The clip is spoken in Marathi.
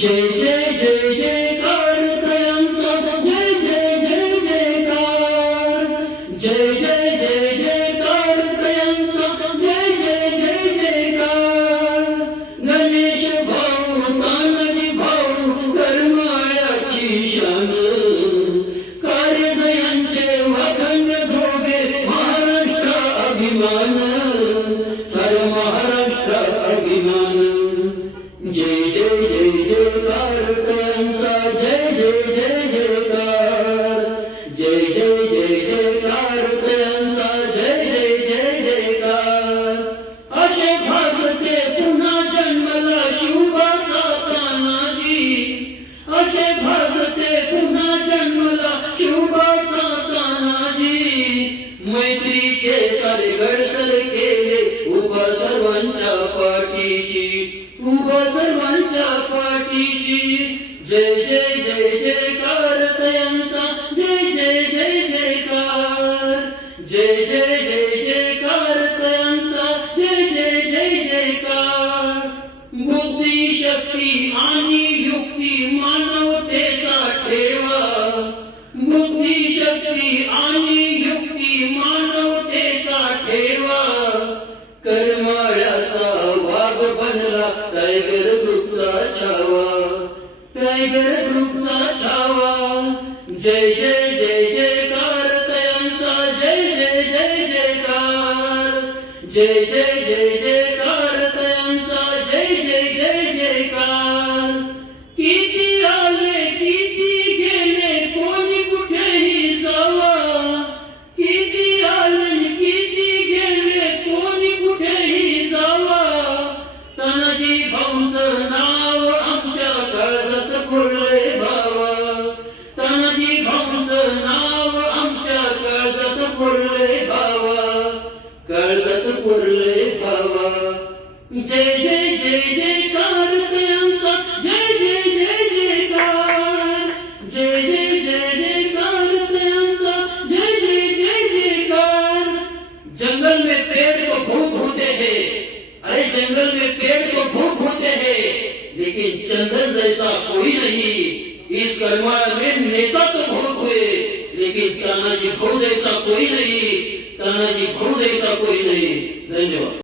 जय जय जय जयकार जय जय जय जयकार. जय जय जय महाराष्ट्र अभिमान. सर्व अभिमान. जय जय जय जयकार मैत्रीचे सारे गडसर केले उभा सर्वांच्या पाठीशी उभा सर्वांच्या पाठीशी. जय जय जय जय कारत यांचा जय जय जय जय कार जय जय जय जय कारत यांचा जय जय जय जय कार बुद्धी शक्ती आणि युक्ती मानवतेचा tiger gupta chawa tiger gupta Jai Jai Jai jay jaykar tayancha Jai Jai Jai Kar, Jai Jai Jai Jai. भावा जय जय जय जयकार त्यांचा। जय जय जय जय जय जय जय जय जय जयकार जंगल में पेड़ तो भूख होते हैं। अरे, जंगल में पेड़ तो भूख होते हैं। लेकिन चंदन जैसा कोई नहीं। इस करमाड़ा में नेता तो बहुत हुए। लेकिन तानाजी भाऊ जैसा कोई नहीं तानाजी भाऊ जैसा कोई नहीं। धन्यवाद।